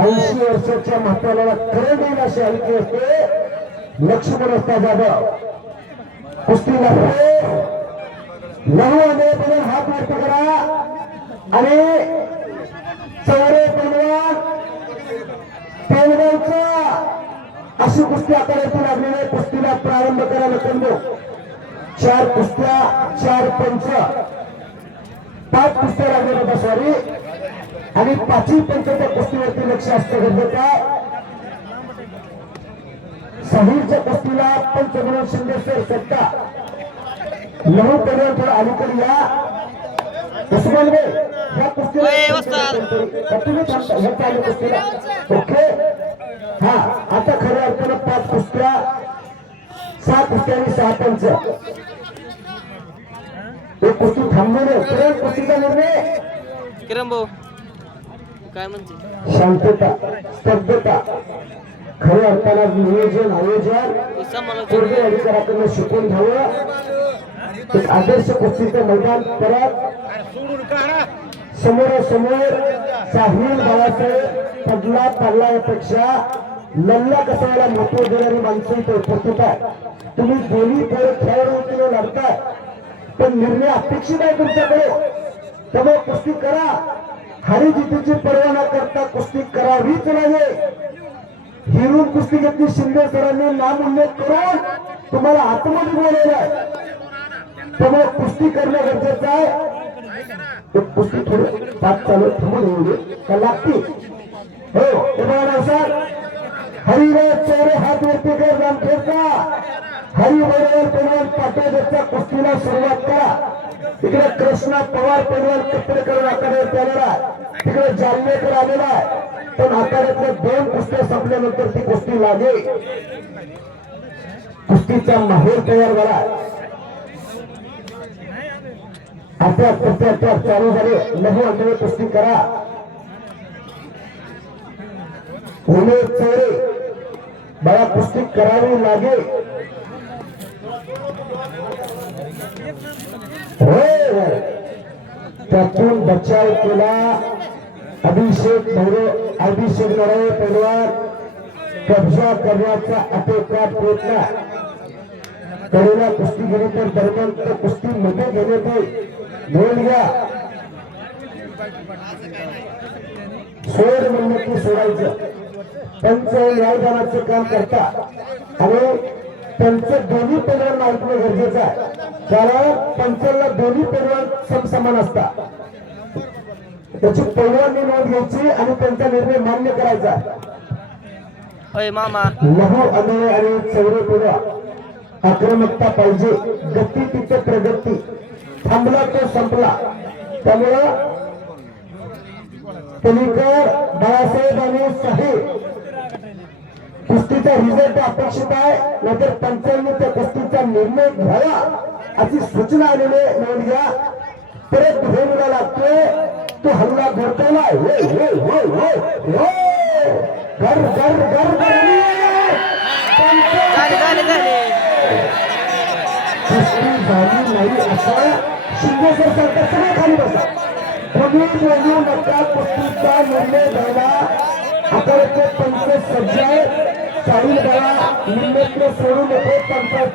80 वर्षाच्या म्हाताऱ्याला करंट येईल अशी हलकी असते. लक्ष्मण असता जाधव कुस्ती लागते. लहू आणि हात वरती करा आणि चौरे पैलवान पेलगावचा अशी कुस्ती आखाड्यातून लागलेली कुस्तीला प्रारंभ करायला कंदो. 4 कुस्त्या 4 पंच 5 कुस्त्या लागल्या होत्या सॉरी आणि 5ही पंचाच्या कुस्तीवरती लक्ष असतं गरजेचं आहे. सहीरच्या कुस्तीला पंच म्हणून शिंदे सर सत्ता लहू पैलवान थोडं अलीकडे या. उस्मान भाई ह्या कुस्तीला चालू कुस्तीला ओके. हा आता खऱ्या अर्थानं 5 कुस्त्या 6 कुस्त्या आणि 6 पंच एक कुस्ती थांबवणे. कुस्तीचा निर्णय किरण भाऊ काय म्हणते शांतता स्तब्धता खऱ्या अर्थानं नियोजन आयोजन अधिकाराकडून शिकून घ्यावं. एक आदर्श कुस्तीचं मैदान परत समोरासमोर साहिल बाळासाहेब पडला पडला यापेक्षा लल्ला कसायला मोठे देणारी माणसं इथे उपस्थित आहे. तुम्ही दोन्ही खेळाडू लढताय पण निर्णय अपेक्षित आहे तुमच्याकडे. त्यामुळे कुस्ती करा. हारी जितीची पर्वा न करता कुस्ती करावीच लागेल. हिरून कुस्ती घेतली शिंदे सरांनी नाम उल्लेख करून तुम्हाला आतमध्ये बोलवलं आहे. त्यामुळे कुस्ती करणं गरजेचं आहे. कुस्ती थोडं पाच चालू थांबून होऊ दे का लागते हो. उदाहरणानुसार हरिराज चौरे हात वरती कर जामखेडचा हरिवरवर पैलवान पाटोदच्या कुस्तीला सुरुवात करा. तिकडे कृष्णा पवार पैलवान कपडे करून आखाड्यावर आलेला आहे. तिकडे जालनेकर आलेला आहे. पण आखाड्यातल्या 2 कुस्त्या संपल्यानंतर ती कुस्ती लागेल. कुस्तीचा माहोल तयार झाला. आता चालू झाले. लघु अंडवे कुस्ती करा. उमेद चौरे बळा कुस्ती करावी लागेल. त्यातून बचाव केला अभिषेक नरळे पैलवान. कब्जा करण्याचा अपेक्षात प्रयत्न करेला कुस्तीगिरीतर दरम्यान तर कुस्ती मध्ये घेण्यात येईल. नोंद घ्या. सोड म्हणलं की सोडायचं. पंच न्यायदानाचं काम करता आणि त्यांचं दोन्ही पैलवान ऐकणं गरजेचं आहे. कारण पंचाला दोन्ही पैलवान समसमान असतात. त्याची पैलवाननी नोंद घ्यायची आणि त्यांचा निर्णय मान्य करायचा. लहू अनय आणि चौरे पुरा आक्रमकता पाहिजे. गती तिथे प्रगती. थांबला तो संपला. त्यामुळं पलीकर बाळासाहेब आणि साहेब कुस्तीचा रिझल्ट अपेक्षित आहे. नाहीतर पंचांनी त्या कुस्तीचा निर्णय घ्यावा अशी सूचना आलेली नोंद घ्या. परत धोरणा लागतोय तो हल्ला घडतोला घर घर घर कुस्ती झाली नाही असं शिंदे सर सरकार सगळं खाली बसा. कोणी बोलू नका. कुस्तीचा निर्णय झाला. आकाराचे पंच सज्ज आहे. साहिल बाळा निर्णय सोडू नको. पंचायत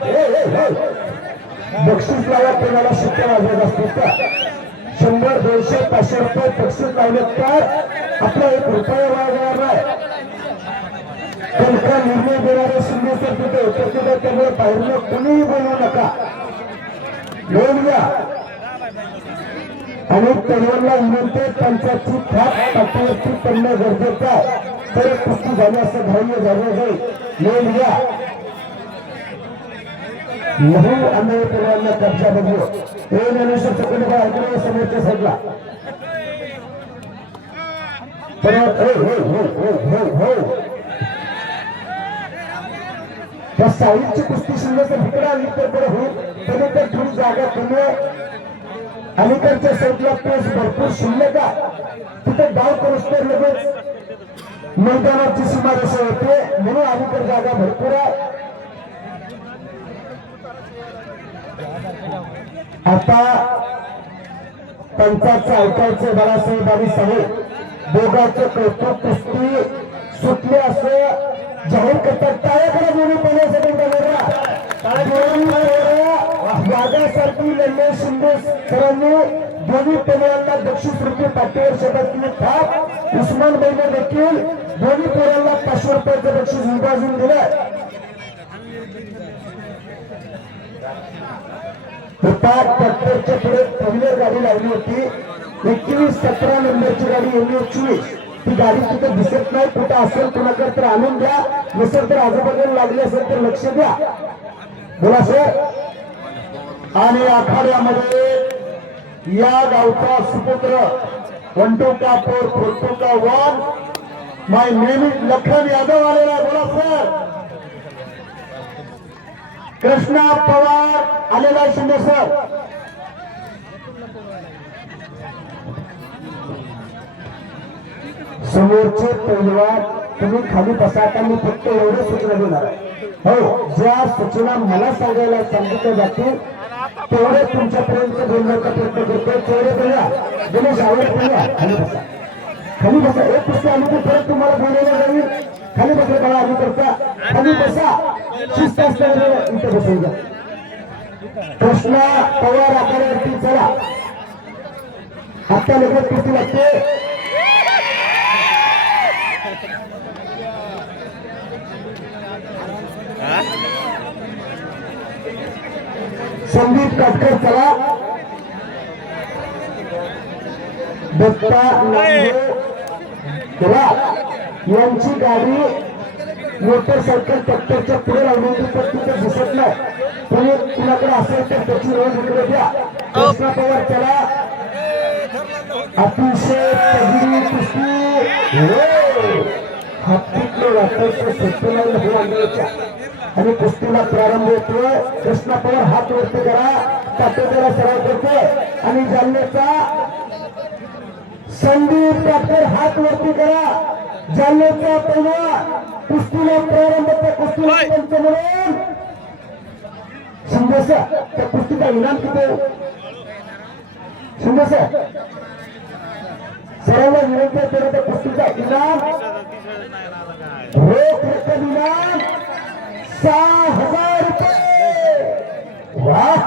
बक्षीस लावा. कोणाला शिक्का वाजवत असतो 100 200 500 रुपये बक्षीस लावले तर आपला 1 रुपया वाजवणार नाही. निर्णय देणारे शिंदे सर तिथे उपस्थित आहे. त्यामुळे बाहेरनं कुणीही बोलू नका. नोंद घ्या. आणि पैलवानला विनंती पंचायतची थाप पातळीवरती पडणं गरजेचं आहे. तर कुस्ती झाली असं धार्य झालं जाईल. नोंद घ्या. लहू अन्य पैलवानला कब्जा बघलो. सेकंड ऐकलं समोरच्या साईडला परत त्या साईडची कुस्ती शिंदेचं इकडे आली तर बरं होईल. तरी तर थोडी जागा कमी. अलीकडच्या साईडला पेस भरपूर शिल्लक आहे. तिथे डाव करूच तर लगेच मैदानाची सीमारेषा होते. म्हणून अलीकडे जागा भरपूर आहे. आता पंचाचं ऐकायचं बाळासाहेब आणि साहेब दोघांचं कौतुक कुस्ती सुटले असं जाहीर करतात. टाळ्याकडे दोन्ही पडण्यासाठी वाघासारखी लढले शिंदे सरांनी दोन्ही पेऱ्यांना बक्षीस रुपये पाठीवर शब्द केली थाप. उस्मान भाईने देखील दोन्ही पेऱ्यांना 500 रुपयाचं बक्षीस विभाजून दिलं. ट्रॅक्टरच्या पुढे पहिली गाडी लावली होती. 21-17 नंबरची गाडी MH-24. ती गाडी तिथे दिसत नाही. कुठं असेल कुणाकडे तर आणून द्या. नसेल तर आजूबाजूला लागली असेल तर लक्ष द्या. बोला सर. आणि आखाड्यामध्ये या गावचा सुपुत्र 1 2 का 4 4 2 का 1 माय नेम इज लखन यादव आलेला आहे. बोला सर. कृष्णा पवार आलेला आहे. शिंदे सर. समोरचे पैलवान तुम्ही खाली बसा. आता मी फक्त एवढ्या सूचना देणार आहे. हो, ज्या सूचना मला सांगितल्या जातील तेवढे तुमच्यापर्यंत बोलण्याचा प्रयत्न करतो. तेवढे बोला. गणेश आवड बोला. खाली बसा. खाली बसा. एक गोष्ट आम्ही ते परत तुम्हाला बोलायला जाईल. खाली बसा बघा. आम्ही करता खाली बसा. शिस्त असल्याने इथे बसून जा. कृष्णा पवार आखाड्यावरती चला. आता लगेच कुस्ती लागते. संदीप काटकर चला. दत्ता चला. यांची गाडी मोटरसायकल ट्रॅक्टरच्या पुढे लावली होती पण तिथे दिसत नाही. पण कुणाकडे असेल तर त्याची रोज इकडे द्या. कृष्णा पवार चला. अतिशय पहिली कुस्ती हातीतले वाटायचं सत्यनारायण आणि कुस्तीला प्रारंभ होतोय. कृष्णा पवार हात वरती करा. काटेला सराव करतोय आणि जालन्याचा संदीप काटकर हात वरती करा. जालन्याचा पहिला कुस्तीला प्रारंभ. त्या कुस्तीला पंच म्हणून शिंदेसा. त्या कुस्तीचा इनाम किती शिंदेसा सर्वांना विनंती आहे. त्या कुस्तीचा इनाम रोख रक्कम इनाम 6,000 रुपये. वाह.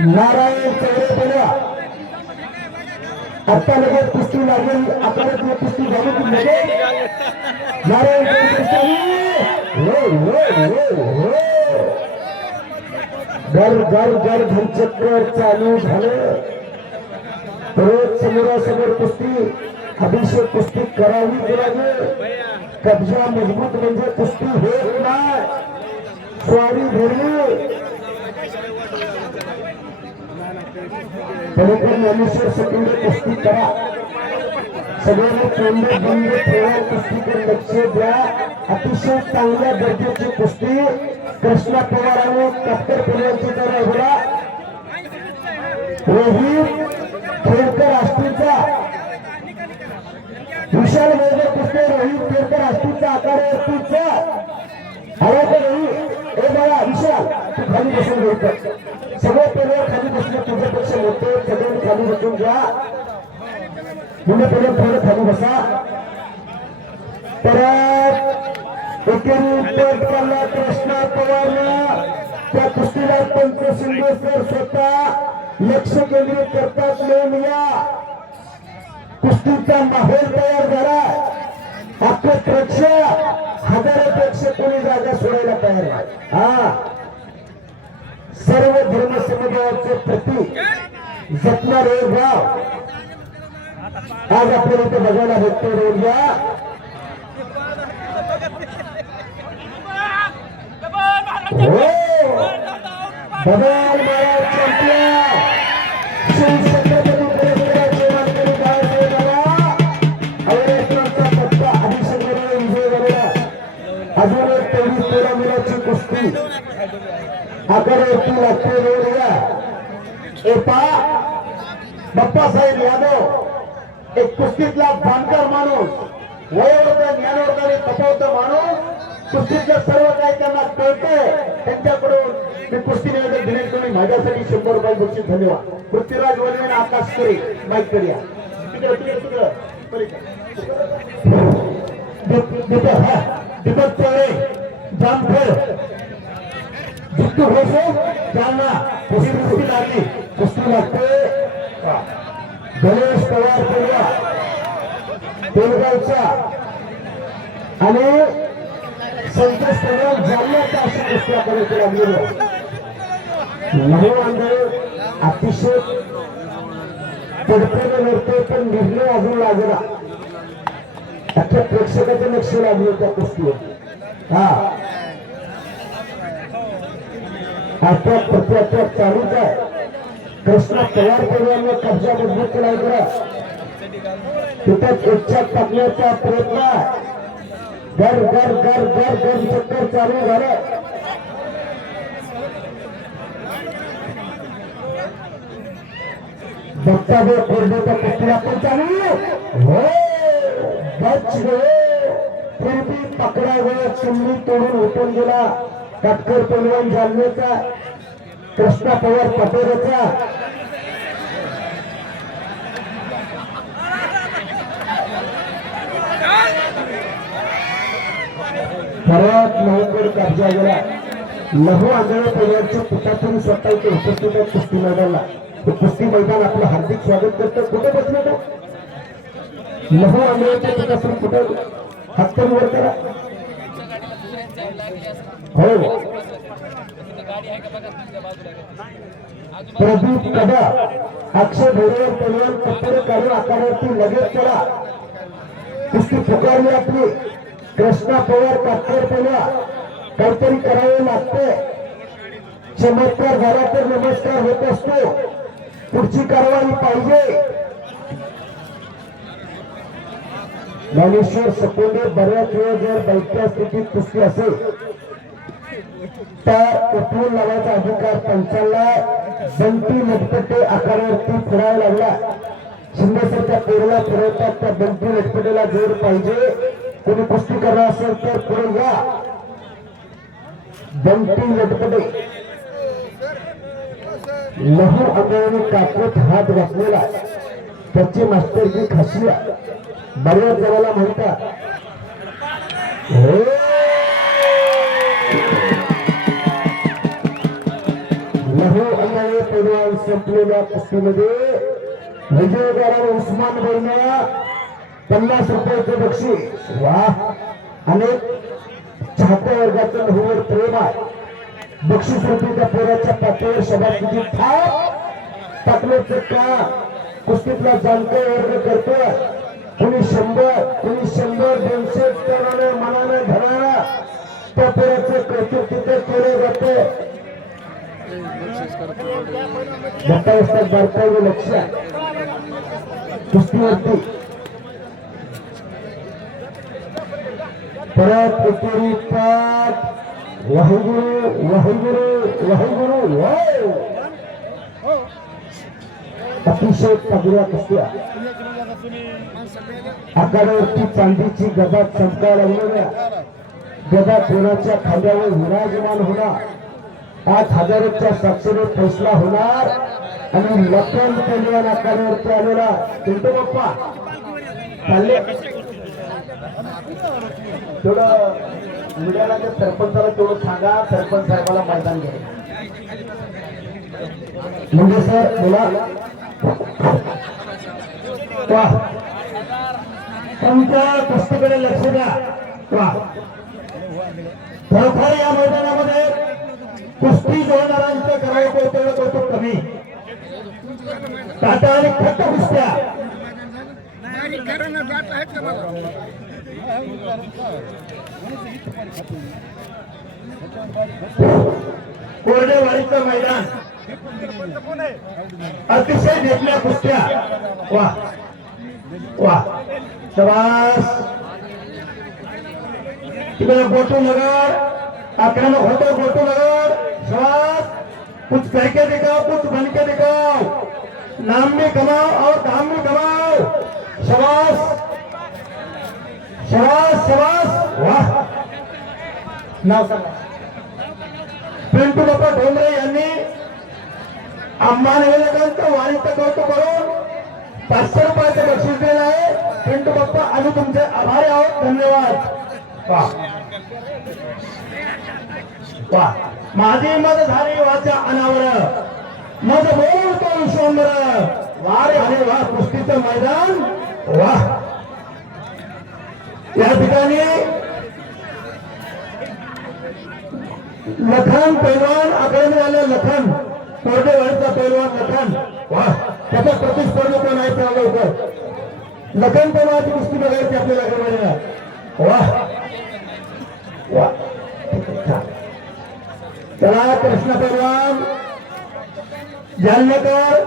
नारायण चौरे बोला. आता लगेच कुस्ती लागेल. आपल्याला कुस्ती झाली की लगेच नारायण घर घर घर धनचक्कर चालू झालं. रोज समोरासमोर कुस्ती. अभिषेक कुस्ती करावी लागेल. कब्जा मजबूत म्हणजे कुस्ती होत नाही. स्वारी भरली बरोबर. ज्ञानेश्वर सेकंड कुस्ती करा. सगळ्यांनी तोंड बंद ठेवा. कुस्तीकडे लक्ष द्या. अतिशय चांगल्या दर्जाची कुस्ती कृष्णा पवार आणि काटकर पवारांची जरा बोला. रोहित खेळकर आष्टीचा विशाल वेगळे कुस्ती. रोहित खेळकर आष्टीचा आकारावरतीचा हवा तर रोहित. ए बाळा विशाल तू खाली बसून घ्यायचं. सगळे पेवर खाली बसले. तुझ्यापेक्षा मोठे सगळ्यांनी खाली बसून घ्या. मुलं पेवर थोडं खाली बसा. परत एकेरी पट काढला कृष्णा पवारला. त्या कुस्तीला पंच शिंदे सर स्वतः लक्ष केंद्रित करतात. लोन या कुस्तीचा माहोल तयार झाला. आपले प्रेक्षक हजारापेक्षा कोणी जागा सोडायला तयार नाही. हा सर्व धर्म समुदायाचे प्रतीक जपणारे गाव आज आपल्याला इथे बघायला भेटतो. रोजा बदल महाराज चॅम्पियन शिवछत्रपती पुरस्काराचे मानकरी बाळासाहेब बाबा अवरेकरांचा पट्टा अभिषेक विजय झालेला. अजून एक 23-13 मुलाची कुस्ती आकारावरती लागते. रोजा एपा बाप्पासाहेब यादव एक कुस्तीतला जाणकार माणूस. वयोवृद्ध ज्ञानवर्ध आणि तपवत माणूस कुस्तीतलं सर्व काही त्यांना कळतंय त्यांच्याकडून मी कुस्ती निवेदक दिनेश कोणी माझ्यासाठी 100 रुपये बक्षीस. धन्यवाद. पृथ्वीराज वनवेन आकाश करे माईक करूया दीपक चौरे जामखेड जित्तू घोषे जालना कुस्ती लागली कुस्ती लागते. गणेश पवार पेडवा पेडगावचा आणि संतोष पवार जालन्याच्या अशी कुस्ती आपण इथे लागलेलो. लहान आंदोलन अतिशय पडतेने लढते पण निर्णय अजून लागला. अख्ख्या प्रेक्षकाचं लक्ष लागलं त्या कुस्तीवर. हा आता प्रत्यात्याग चालूच आहे. कृष्णा पवार परिवाराने कब्जा मजबूत केला करा तिथंच इच्छा टाकण्याचा प्रयत्न घर घर घर घर घर चक्कर चालू झालं. बघता कोरडेच्या कुस्तीला पण चालू हो बच गए फिर भी पकडा गया. चिमणी तोडून उठून गेला. कटकर पैलवान जालन्याचा कृष्णा पवार पटेलचा. परत नवकर कब्जा गेला. लहू आंधळे परिवारच्या पिठातून स्वतः इथे उपस्थित आहे कुस्ती मैदानाला. ते कुस्ती मैदान आपलं हार्दिक स्वागत करतं. कुठे बसलं तो लहू आंधळेच्या पिठातून कुठं हात वर करा. हो प्रदीप कदा अक्षय भोरेवर पैलवान कपडे काढून आकारावरती लगेच चला. कुस्ती पुकारली आपली. कृष्णा पवार काटकर पहिला काहीतरी करावे लागते. चमत्कार झाला तर नमस्कार होत असतो. पुढची कारवाई पाहिजे. ज्ञानेश्वर सकोंडे बऱ्याच वेळ जर बैठ्या स्थितीत कुस्ती असेल तर उठवून लावायचा अधिकार पंचांना. बंटी लटपटे आकारावरती फिरायला लागला. शिंदेसरच्या पेरूला फिरवतात त्या बंटी लटपटेला जोर पाहिजे. कोणी कुस्ती करणार असेल तर पुढे या. बंटी लटपटे लहू अंगाने काकत हात घातलेला त्याची मास्टरची खासियत बऱ्याच जणाला म्हणतात. लहू अंगाने पैलवान संपलेल्या कुस्तीमध्ये विजयदार उस्मान बैना 50 रुपयाचे बक्षीस. वा अनेक चाहत्या वर्गाचं लहूवर प्रेम आहे. बक्षीस रुपये त्या पोराच्या पातळीवर शबासकीची थाप टाकण्याचं का कुस्तीतला जाणकार वर्ग करतोय. कुणी 100 कुणी 100 200 तराने मनाने धरायला त्या पोराचं कौतुक तिथे केले जाते. घटावस्थेत बारकाईने लक्ष कुस्तीवरती. परत एकेरी पाठ वाहिगुरु वाहिगुरु वाहिगुरु अतिशय तगड्या कुस्त्या. आकारावरती चांदीची गदा चमका लागलेल्या गदा कोणाच्या खांद्यावर विराजमान होणार. 5,000च्या साक्षीने फैसला होणार आणि लखन पैलवान आकारावरती आलेला पिंटू बाप्पा चालले थोडं मीडियाला त्या सरपंचाला तेवढं सांगा. सरपंच साहेबाला मैदान घ्या म्हणजे सर बोला. वा तुमच्या कुस्तीकडे लक्ष द्या. वा खरोखर या मैदानामध्ये कुस्ती जोडणाऱ्यांचं करायचं तेवढं कौतुक कमी. टाटा आणि खट्ट कुस्त्या कोरडेवाडीचं मैदान अतिशय देखण्या कुस्त्या. वा वा शाबास. तिकडे गोटू नगर आक्रमक होतो. गोटू नगर शाबास. कुछ कह के दिखाओ कुछ बन के दिखाओ. नाम भी कमाओ और दाम भी कमाओ. शाबास शबास शबास वाह. नाव सांगा. पिंटू बाप्पा ढोंबरे यांनी आम्हा निवेदकांचं वाणिज्य कौतुक करून 500 रुपयाचं बक्षीस दिलं आहे. पिंटू बाप्पा आम्ही तुमचे आभारी आहोत. धन्यवाद. वाह वाह. माझी मत झाली वाचा अनावर मज बोलतो विश्वंभर. वारे अरे वा. कुस्तीचं मैदान वाह. या ठिकाणी लखन पैलवान आकडे आले. लखन कोरडेवाडीचा पैलवान लखन वाह. त्याचा प्रतिस्पर्धी कोण आहे त्या लवकर. लखन पैलवानची कुस्ती बघायची आपल्याला गरजेला. वाह वाह. चला कृष्ण पैलवान जालनेकर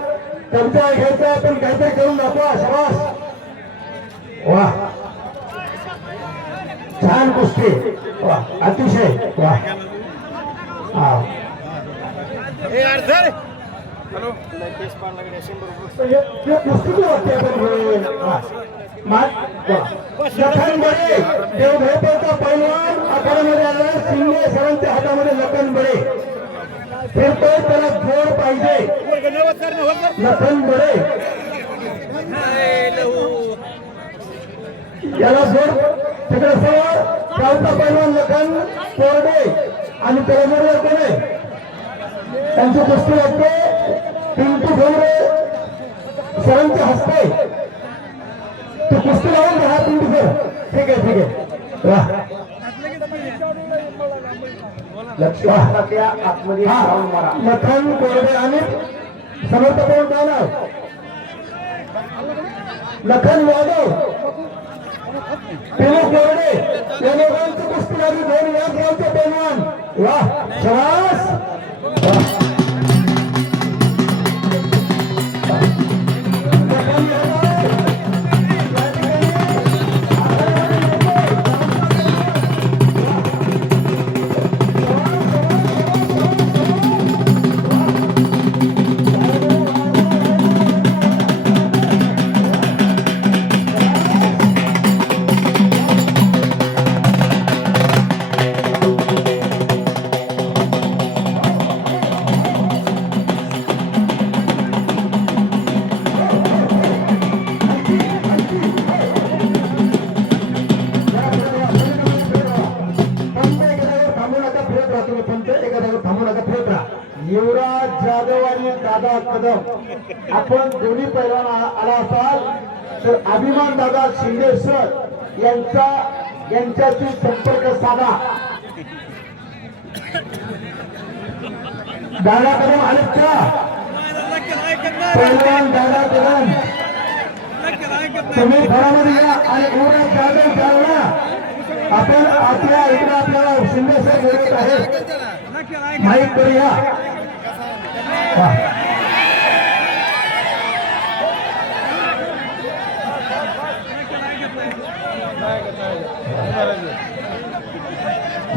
तुमचा घ्यायचा आपण काहीतरी करून दाखवा. शबास वाह. छान कुस्ती वाह. अतिशय वाह. हा लखन बडे देवघरचा पैलवान आखाड्यामध्ये आला. शिंदे सरांच्या हातामध्ये लखन बडे फिरतोय. त्याला जोर पाहिजे. लखन बडे याला जोर तिकडे समोर गावचा पैलवान लखन कोरडे आणि त्याला जोर कोण त्यांची कुस्ती लागते. पिंटू ढोंबरे सरांच्या हस्ते तू कुस्ती लावून घ्या. पिंटू सर ठीक आहे ठीक आहे. वाह. लखन कोरडे आणि समर्थ कोण काय नाव. लखन यादव पिनू कोरडे या दोघांची कुस्ती लागली. दोन या गावचे पैलवान वाह. शबास. युवराज जाधव आणि दादा कदम आपण दोन्ही पैलवान आला असाल तर अभिमान दादा शिंदे सर यांच्याशी संपर्क साधा. दादा कदम आलेत का. पैलवान दादा कदम तुम्ही घरामध्ये या आणि युवराज जाधव जालना आपण आपल्या इकडे आपल्याला शिंदे सर बोलत आहेत. माहीत करूया.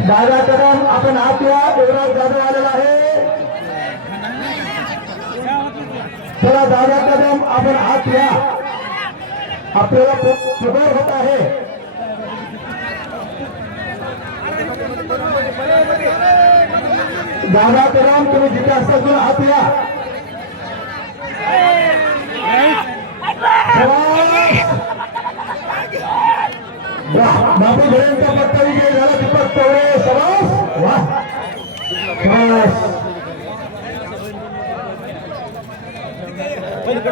दादा कदम आपण आत या. युवराज जाधव आलेला आहे. चला दादा कदम आपण आत या. आपल्याला खूप शुगर होत आहे. दादा कदम तुम्ही जिथे असता तुम्ही आत या. बाबू धरणचा पत्ता विजय झाला. दीपक चौरे शबास. वाह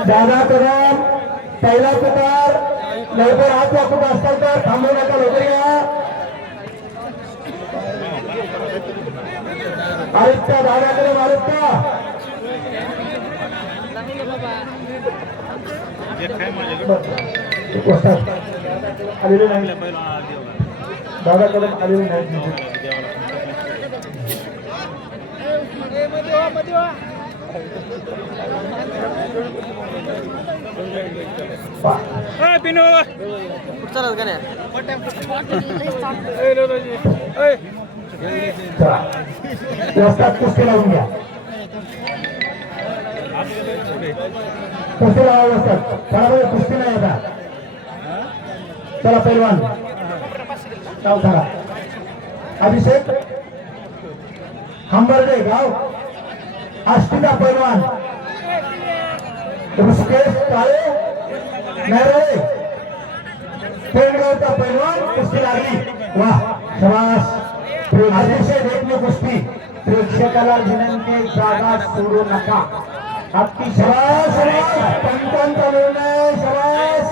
दादा कदम पहिला पुकार लवकर आत या. कुठं असताल तर थांबू नका. लवकर या. आलेत का दादा कदम. आलेत का. आलेले नाही. दादा कदम आलेले नाही. चालत का नाही. रस्त्यात कुस्ती लावून घ्या. कुस्ती लावा रस्त्यात. त्यामध्ये कुस्ती नाही आता. चला पैलवान चला अभिषेक हंबर्डे गाव आष्टीचा पैलवान ऋषिकेश काळे नरळे पेंडगावचा पैलवान कुस्ती लागली वा शाबास अतिशय देखणी कुस्ती प्रेक्षकाला विनंती जागा सोडू नका शाबास शाबास पंचांचा निर्णय शाबास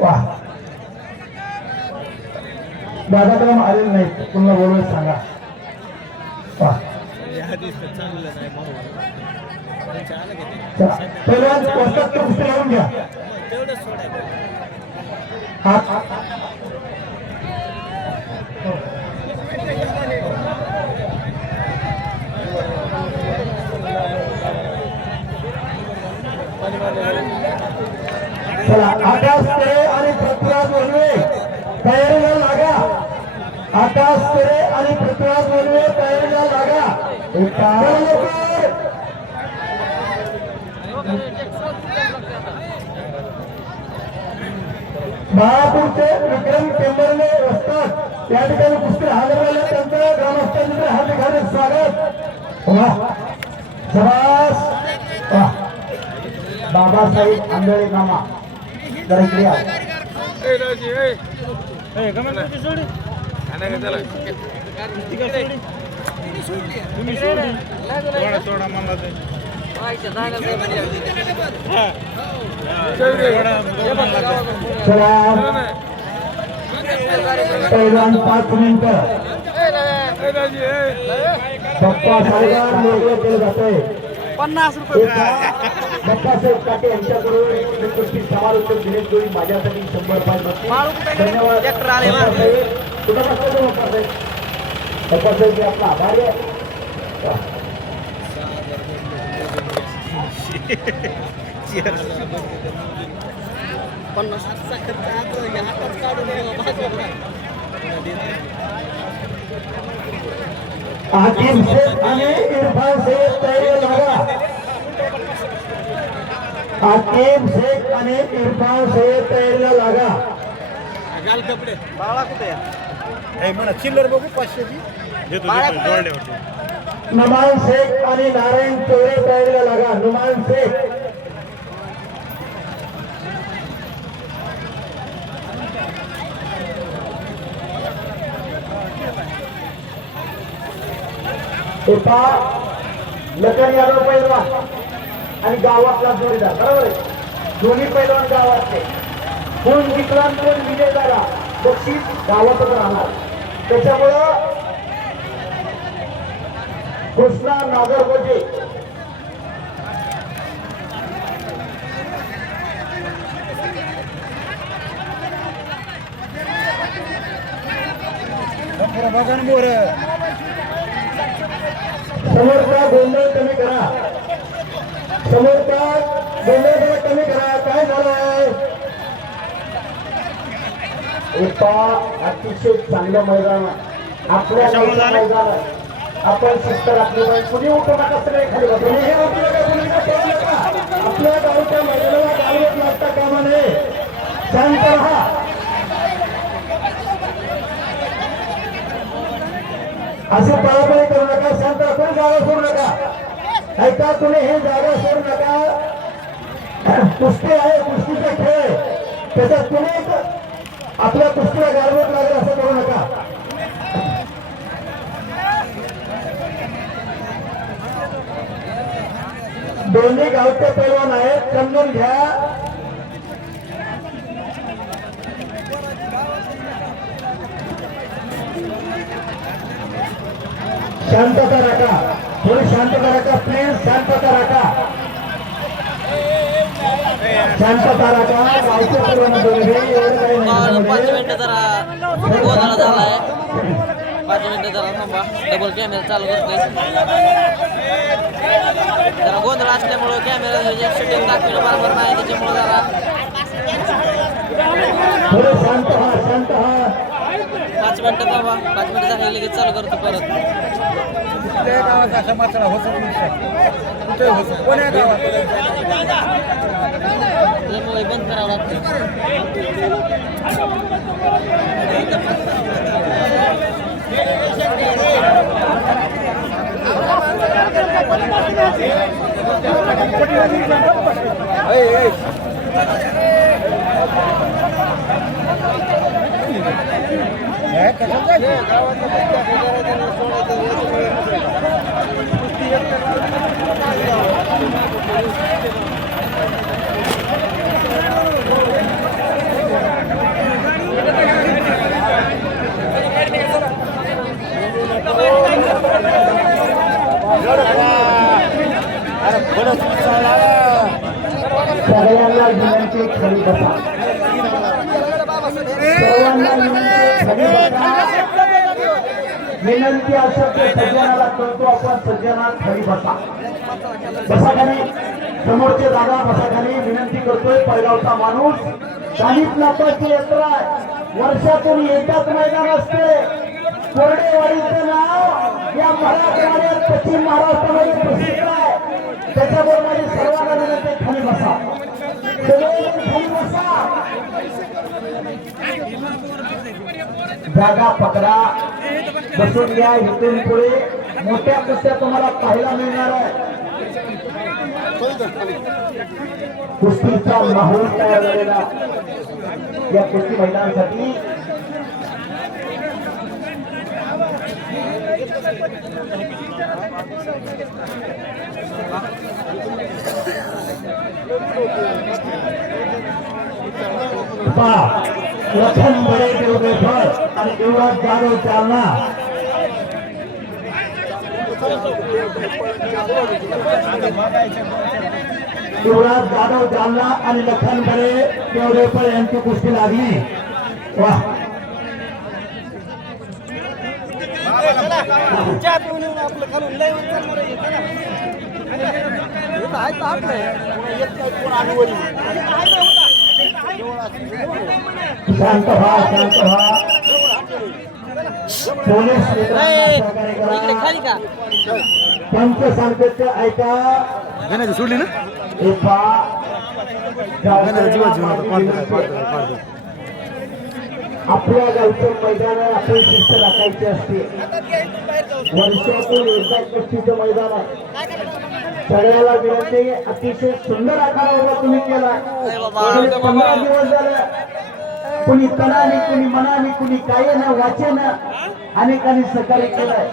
वा दादाक्रम आलेले नाहीत पुन्हा बोलून सांगा वा पहिल्यांदा पुस्तक कुस्ती लावून घ्या चला आकाश तेरे आणि पृथ्वीराज वनवे तयारीला लागा आकाश तेरे आणि पृथ्वीराज वनवे तयारीला लागा महापूरचे विक्रम टेंबरने वस्तात या ठिकाणी कुस्ती हादरलेल्या त्यांचं ग्रामस्थांचे हार्दिक हार्दिक स्वागत शाबास बाबासाहेब आंबेळे मामा जरा इकडे या पहिल्यांदा 5 मिनिटं पप्पा साहेबांना निर्णय केले जाते 50 रुपये बाप्पासाहेब काटे यांच्याकडून कुस्ती समारोप दिनेश जोडी माझ्यासाठी 100 रुपये धन्यवाद कुठं बसतो बाप्पासाहेब आपला आभारी आहे आकिब शेख आणि इरफान शेख तयारी लागा आकिब शेख आणि इरफान शेख तयारीला लागा कपडे बाळा कुठे म्हणा चिल्लर बघू 500 ची नुमान शेख आणि नारायण चोरे तयारीला लागा नुमान शेख लखन यादव पैलवान आणि गावातला जोडीदार बरोबर आहे दोन्ही पैलवान गावातले कोण जिंकला कोण विजय झाला बक्षीस गावातच राहणार त्याच्यामुळं कृष्णा नागरगोजे समोरचा गोंधळ कमी करा समोरचा गोंधळ जरा कमी करा काय झालंय एका अतिशय चांगलं मैदान आपल्या मैदान आपण शिस्त राखली पाहिजे कुणी उठू नका सगळे खाली आपल्या गावच्या मैदानाला गाडीवर लागता कामा नये शांत राहा अशी पळापळी करू नका शांत कोणी जागा सोडू नका ऐका कुणी हे जागा सोडू नका कुस्ती आहे कुस्तीचा खेळ आहे त्याच्यात कुणी आपल्या कुस्तीला गारबोट लागेल असं करू नका दोन्ही गावचे पैलवान आहेत समजून घ्या शांतता राखा थोडी शांतता राखा प्लीज शांतता राखा शांतता राखा गावचे पैलवान 5 मिनिटं जरा गोंधळ झालाय 5 मिनिटं जरा थांबा डबल कॅमेरा चालू करतोय जरा गोंधळ असल्यामुळं कॅमेरा शूटिंग दाखवलं बरोबर नाही त्याच्यामुळे जरा थोडं शांत व्हा शांत व्हा 5 मिनिटं थांबा 5 मिनिटं झाले लगेच चालू करतो परत कुठल्या गावात असा मात्र होतो कोण्या गावात त्यामुळे बंद करावं सगळ्यांना विनंती खाली बसा. सर्वांना विनंती खाली बसा. विनंती अशा सज्जनाला करतो आपण. सज्जना खाली बसा. बसा खाली. समोरचे दादा बसा खाली. विनंती करतोय. पहिलावचा माणूस काहीच नापाची यात्रा वर्षातून एकदाच मैदान असते. कोरडेवाडीचं नाव या मराठवाड्यात पश्चिम महाराष्ट्रामध्ये प्रसिद्ध आहे. त्याच्याबरोबर माझी सर्वांना विनंती खाली बसा. खाली बसा. जागा पकडा. बसून घ्या. इथून पुढे मोठ्या कुस्त्या तुम्हाला पाहायला मिळणार आहे. कुस्तीचा माहोल तयार झालेला या कुस्ती महिलांसाठी. लखन बडे देवगेश्वर आणि युवराज जाधव जालना. युवराज जाधव जालना आणि लखन बडे देवगेश्वर यांची कुस्ती लागली. वा शांत व्हा. शांत व्हा. पोलीस इकडे खाली का पंच सांगते ऐका. सोडली ना आपल्या गावचं मैदान आपण शिस्त राखायची असते. वर्षातून एकदा कुस्तीचं मैदान आहे. सगळ्याला विनंती. अतिशय सुंदर आकार तुम्ही केला. 15 दिवस झाले. कुणी तनाने, कुणी मनाने, कुणी कायेनं वाचेनं अनेकांनी सहकार्य केलंय.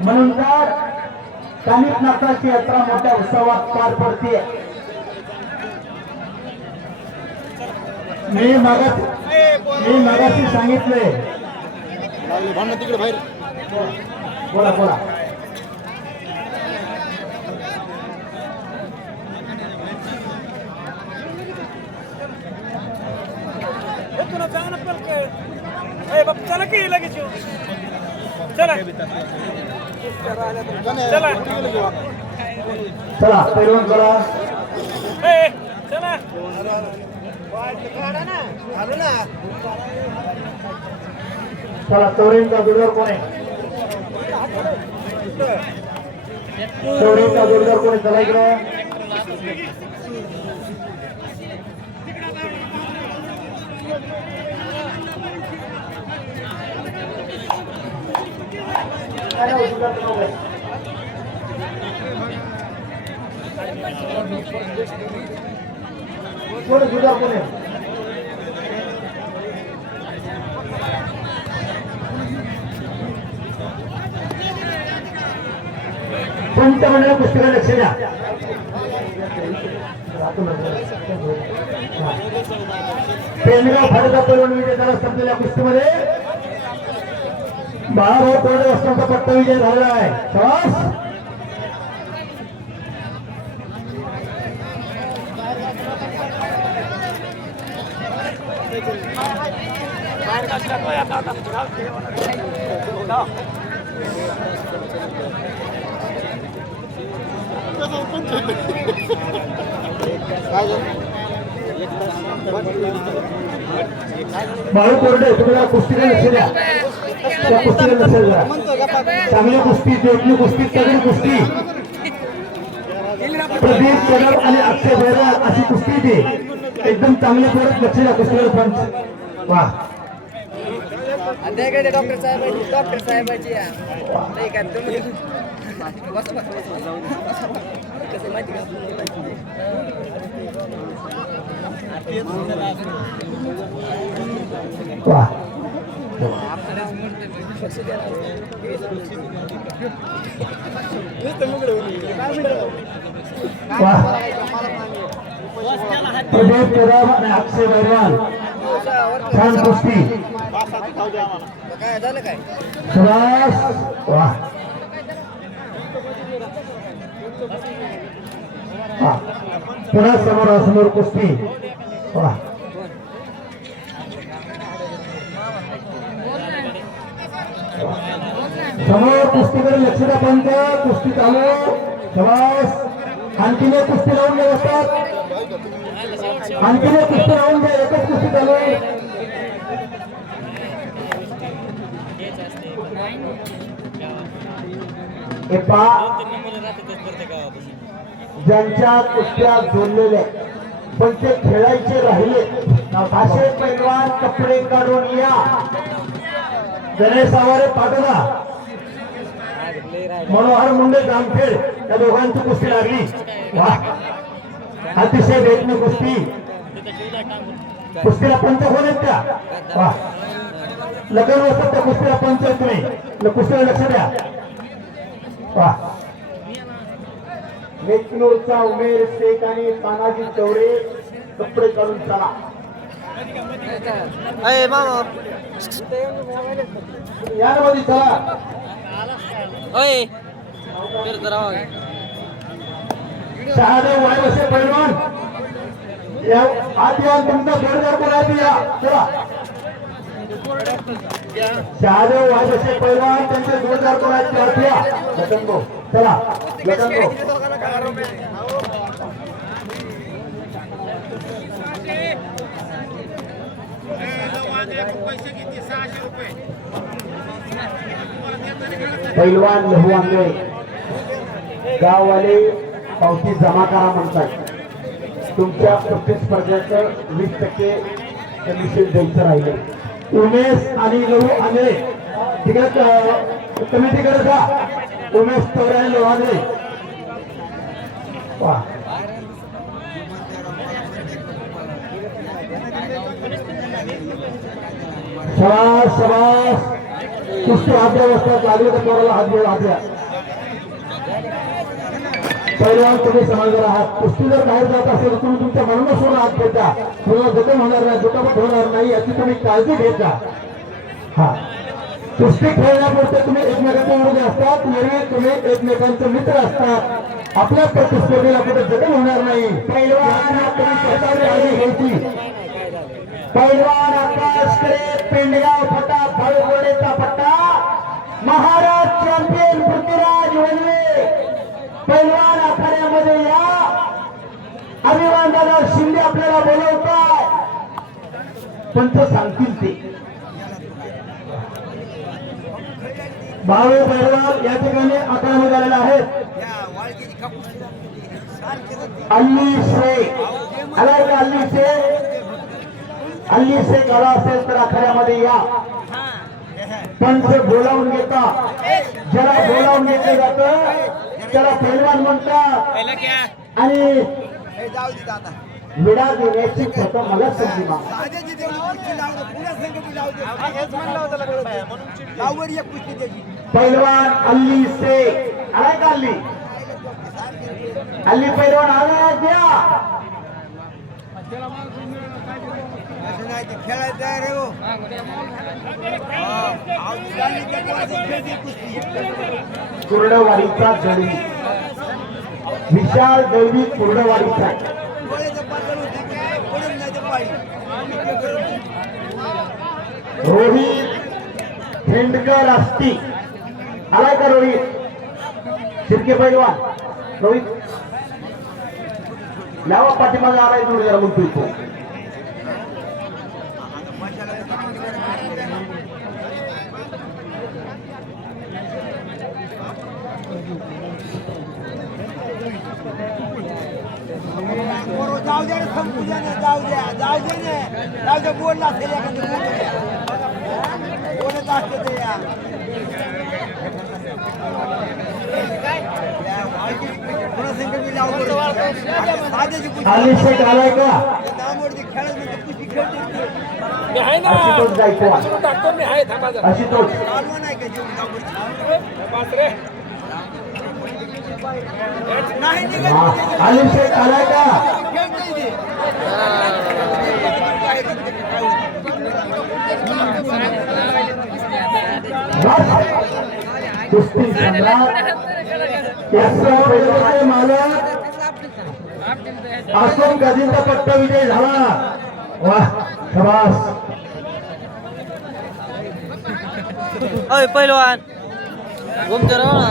म्हणून तर कानिफनाथाची यात्रा मोठ्या उत्सवात पार पडते. मी मागाशी सांगितलंय. तिकडे बाहेर बोला बोला. चला की लगेच चला चला चला पैलवान करा. चला चला चौऱ्यांचा जोडदार कोण आहे? चौऱ्यांचा जोडदार कोण आहे? चला इकडे. कोण जुदा कोण आहे? पंचमंडळ पुस्तकाला लक्ष द्या. पेंडगाव फाडका पैलवान विजेत्याला संपलेल्या कुस्तीमध्ये बाळाभाऊ कोरडे वस्त्रांचा पट्टा विजय झालेला आहे. शाबास. बाळू कोरडे तुम्हाला कुस्तीला लक्ष द्या. त्या कुस्तीला लक्ष द्या. चांगली कुस्ती, जोडली कुस्ती, तगडी कुस्ती. प्रदीप कदम आणि अक्षय बैरा अशी कुस्ती ती. एकदम चांगले पोरं लक्ष द्या कुस्तीवर पंच वा डॉक्टर साहेबाची नाही का तुम्ही कसं माहिती का वा प्रदीप कदम आणि अक्षय बैरवाल छान कुस्ती काय झालं काय सुभाष वा पुन्हा समोरासमोर कुस्ती वा समोर कुस्तीकडे लक्ष द्या पंच कुस्ती चालू सुभाष आणखीन एक कुस्ती लावून घ्या असतात आणखीन एक कुस्ती लावून घ्या एकच कुस्ती चालू आहे ज्यांच्या कुस्त्या जोडलेल्या पण ते खेळायचे राहिले असे पैलवान कपडे काढून या गणेश आवारे पाटोदा मनोहर मुंडे जामखेड या दोघांची कुस्ती लागली वा अतिशय वेगळी कुस्ती कुस्तीला पंच कोण आहेत त्या वा लगन असतात त्या कुस्तीला पंच आहेत तुम्ही कुस्तीला लक्ष द्या वा मेकनूरचा उमेर शेख आणि तानाजी चौरे कपडे काढून चला यामध्ये चला शहादेव वायवसे पैलवान आत या तुमचा जोरदार कोण या चला शहादेव वायवसे पैलवान त्यांचे जोरदार कोण आत या लटंगो चला लटंगो पैलवान लहू आंबे गाववाले पावती जमा करा म्हणतात तुमच्या प्रत्येक स्पर्धेचं 20% कमिशन द्यायचं राहिले उमेश आणि लहू आंबे तिकडे कमिटीकडे जा उमेश तवरे आणि लहू आंबे वा शाबास शाबास कुस्ती हात द्या असतात लागले तर पोराला हात द्या हात द्या पहिल्यांदा तुम्ही समजदार आहात कुस्ती जर बाहेर जात असेल तर तुम्ही तुमच्या मनानुसार हात देता तुम्हाला जखम होणार नाही दुखापत होणार नाही याची तुम्ही काळजी घेता हा कुस्ती खेळण्यापुरते तुम्ही एकमेकांच्या विरोधी असतात तुम्ही एकमेकांचे मित्र असतात आपल्या प्रतिस्पर्धीला कुठे जखम होणार नाही पहिलवान घ्यायची पैलवान आकाश करे पेंडगाव फटा भाळगोडेचा पट्टा महाराज चॅम्पियन पृथ्वीराज वनवे पैलवान आखाड्यामध्ये या अभिवादन शिंदे आपल्याला बोलवताय पंच सांगतील ते भावे पैलवान या ठिकाणी आखाड्यामध्ये आलेले आहेत अल्ली शेख आलाय का अल्ली शेख अल्ली शेख आला असेल तर आखाड्यामध्ये या पंच बोलावून घेता ज्याला बोलावून घेतलं जातं त्याला पैलवान म्हणतात आणि विडा देण्याची स्वतः मला संधी पैलवान अल्ली शेख आलाय का अल्ली अल्ली पैलवान आलाय द्या कुर्डवाडीचा जडी विशाल दैवी कुर्डवाडीचा रोहित खेंडकर असती आलाय का रोहित शिर्के पैलवान रोहित लावा पाठीमागे आलाय तुम्ही जरा म्हणतो इथं जाऊ द्या आली शेख आलाय का मी आहे ना आशुतोष गायकवाड टाकतो मी आहे थांबा जरा आशुतोष पाच रे आली शेख आलाय का कुस्ती सम्राट याचे मालक आसोम गाजींचा पट्टा विजय झाला वाह शाबास अय पहिलवान घुमते राव ना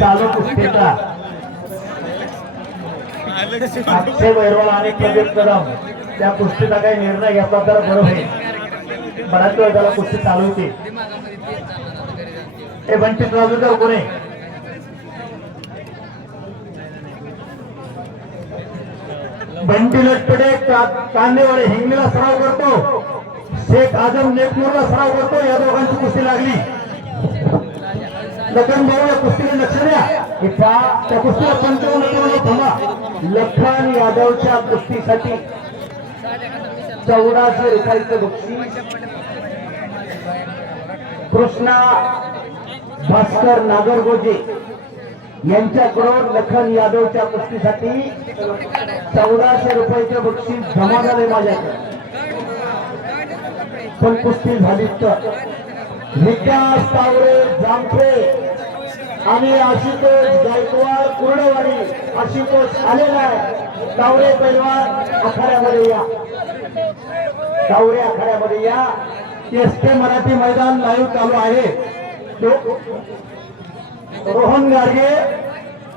चालू कुस्तीचा अक्षय बैरवाल आणि प्रदीप कदम त्या कुस्तीचा काही निर्णय घेतला तर बरं होईल बराच वेळ त्याला कुस्ती चालू होती हे वंचित राजूचा कोणी बंटी लटपडे कांदेवाडे हिंगणीला सराव करतो शेख आजम नेकनूरला सराव करतो या दोघांची कुस्ती लागली लखन भाऊ या कुस्तीला लक्ष द्या त्या कुस्तीला 55 थांबा लखन यादवच्या कुस्तीसाठी 1400 रुपयाचं बक्षीस कृष्णा भास्कर नागरगोजे यांच्याकडून लखन यादवच्या कुस्तीसाठी 1400 रुपयाचे बक्षीस जमा झाले माझ्याकडे पण कुस्ती झाली तर विकास तावरे जामखे आणि आशुतोष गायकवाड कुर्डवाडी आशुतोष आलेला आहे तावरे पैलवान आखाड्यामध्ये या तावरे आखाड्यामध्ये या एसके मराठी मैदान लाईव्ह चालू आहे रोहन गाडगे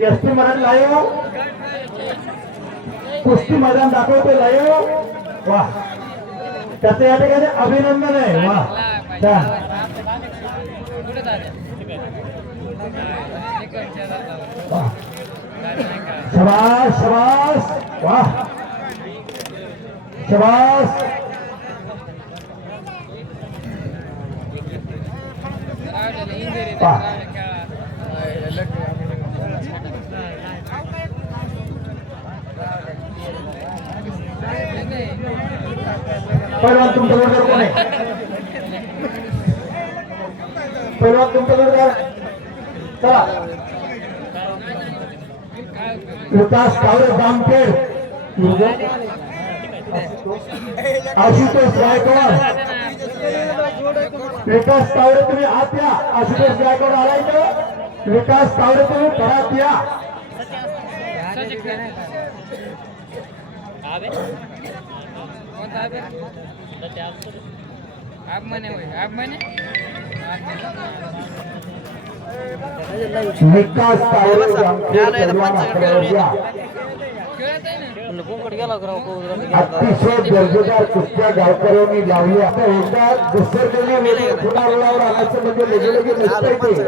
एसटी मराठी लाईव्ह कुस्ती मैदान दाखवतो लाईव्ह वा त्याचं या ठिकाणी अभिनंदन आहे वा शबास शबास वाह शबास पहिलवान तुमचा जोडदार कोण आहे पहिलवान तुमचा जोडदार चला विकास तावरे जामखेड आशुतोष गायकवाड विकास तावरे तुम्ही आत या आशुतोष गायकवाड आलाय तर विकास तावरे तुम्ही परत या विकास तावरे अतिशय दर्जेदार कुस्त्या गावकऱ्यांनी लावली आता एकदा घसरलेली फुटावर आणायचं म्हणजे लगे नसतंय ते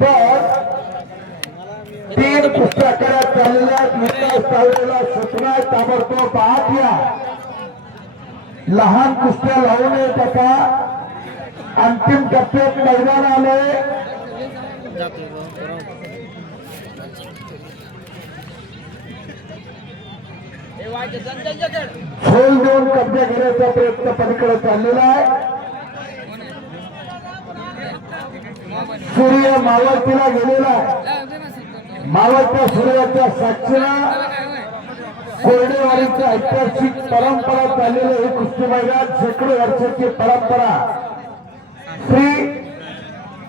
पण 3 कुस्त्या करत चाललेल्या विकास तावरेला सूचना ताबडतोब पाहत या लहान कुस्त्या लावू नये त्याचा अंतिम टप्प्यात मैदान आले खोल देऊन कब्जा घेण्याचा प्रयत्न पलीकडे चाललेला आहे सूर्य मावळतीला गेलेला आहे मावळत्या सूर्याच्या साक्षीला कोरडेवाडीची ऐतिहासिक परंपरा चाललेली ही कुस्ती मैदान शेकडो वर्षाची परंपरा श्री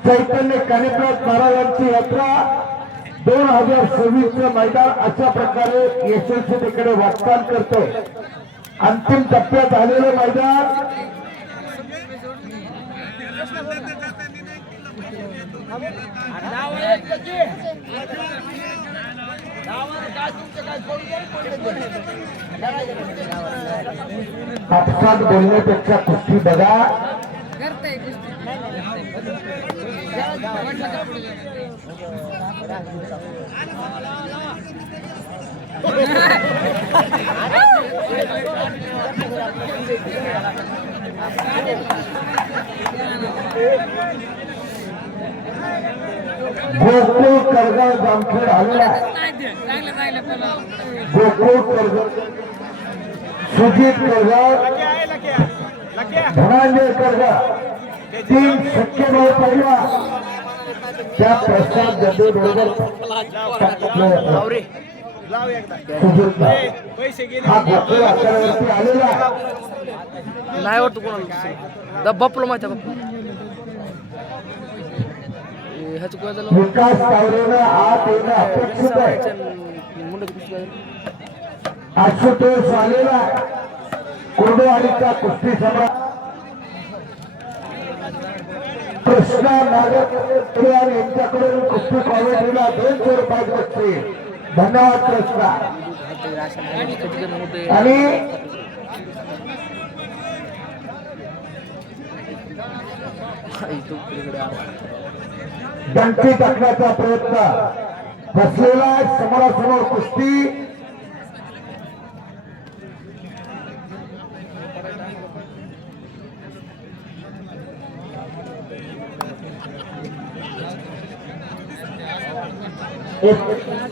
चैतन्य कानिपनाथ महाराजांची यात्रा 2026 मैदान अशा प्रकारे यशस्वीतेकडे वाटचाल करतोय अंतिम टप्प्यात आलेले मैदान अपघात बोलण्यापेक्षा कुस्ती बघा. गोकुळ करगाव जामखेड आलेला आहे. गोकुळ करगाव सुजित करगाव धनंजय करगाव 3 सख्खे भाऊ पहिला त्या प्रसाद गड्डे बरोबर सुजित हा गोकुळ आकारावरती आलेला आहे. नाही वाटतं कोणाला बापला माहिती आहे बापू ह्याचं काय झालं विकास तावरेनं आत येणं अपेक्षित आहे. आशुतोष आलेला आहे. कुर्डवाडीचा कुस्ती सम्राट कृष्णा नागर यांच्याकडून कुस्ती कॉमेडीला 200 रुपये बक्षीस. धन्यवाद कृष्णा. आणि डंकी टाकण्याचा प्रयत्न बसलेला समोरासमोर कुस्ती.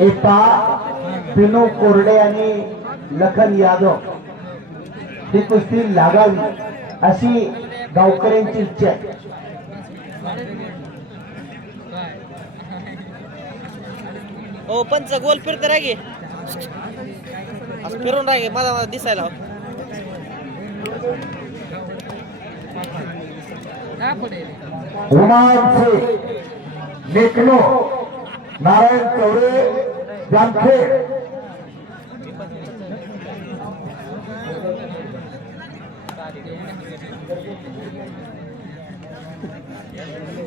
एका पिनू कोरडे आणि लखन यादव ही कुस्ती लागावी अशी गावकऱ्यांची इच्छा आहे. हो पंच गोल फिरते रागे फिरून रागे मला दिसायला उमानचे नेकनो नारायण चौरे जामखेड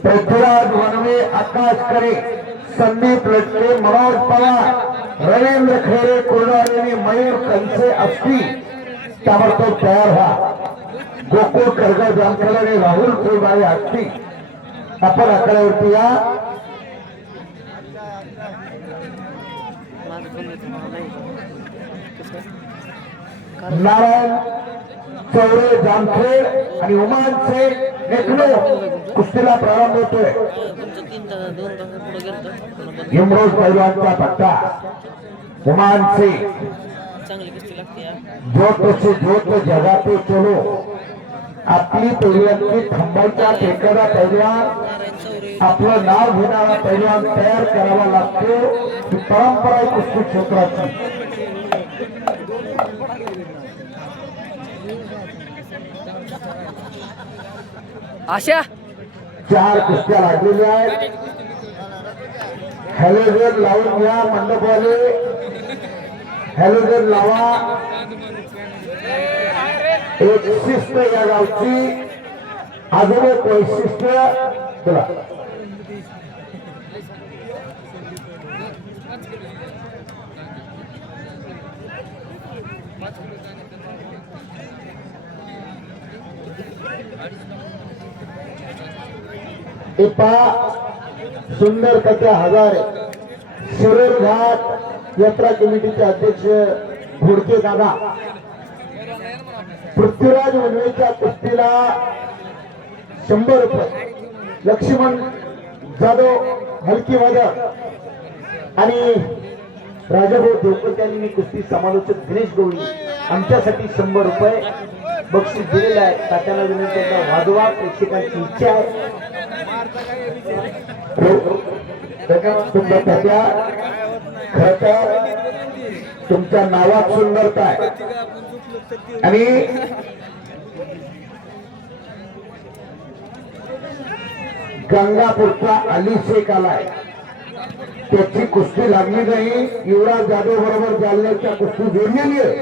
पृथ्वीराज वनवे आकाश करे संदीप लटके मनोज पवार रवींद्र खेरे कुर्डवाडी आणि मयूर कंसे असतील ताबडतोब तयार व्हा. गोकुळ करगाव जामखेड आणि राहुल फुलबाई असतील आपण आकड्यावरती या. नारायण चौरे जामखेड आणि उमानचे नेकनो कुस्तीला प्रारंभ होतोय. इम्रोज पैलवानचा पट्टा उमानचे जोत से जोत जगाते चलो. आपली पैलवानची थांबायच्या ठिकाणा पैलवान आपलं नाव घेणारा पैलवान तयार करावा लागतो. ही परंपरा आहे कुस्ती क्षेत्राची. आशा 4 कुस्त्या लागलेल्या आहेत. हॅलोजन लावून घ्या मंडपवाले. हॅलोजन लावा. एक शिस्त या गावची अजून एक वैशिष्ट्य बोला. सुंदर कथा हजारे शिरोर घाट यात्रा कमिटीचे अध्यक्ष घोडके दादा पृथ्वीराज वनवेच्या कुस्तीला 100 रुपये. लक्ष्मण जाधव हलकी मदत आणि राजाभाऊ देवकर यांनी कुस्ती समालोचक दिनेश गवळी आमच्यासाठी 100 रुपये बक्षीस दिलेलं आहे. तात्याला विनंती वाजवा. प्रेक्षकांची इच्छा आहे. तुमच्या तात्या खरं तर तुमच्या नावात सुंदरता आहे आणि गंगापूरचा अली शेख आलाय. त्याची कुस्ती लागली नाही. युवराज जाधव बरोबर जालन्याच्या कुस्ती जोडलेली आहे.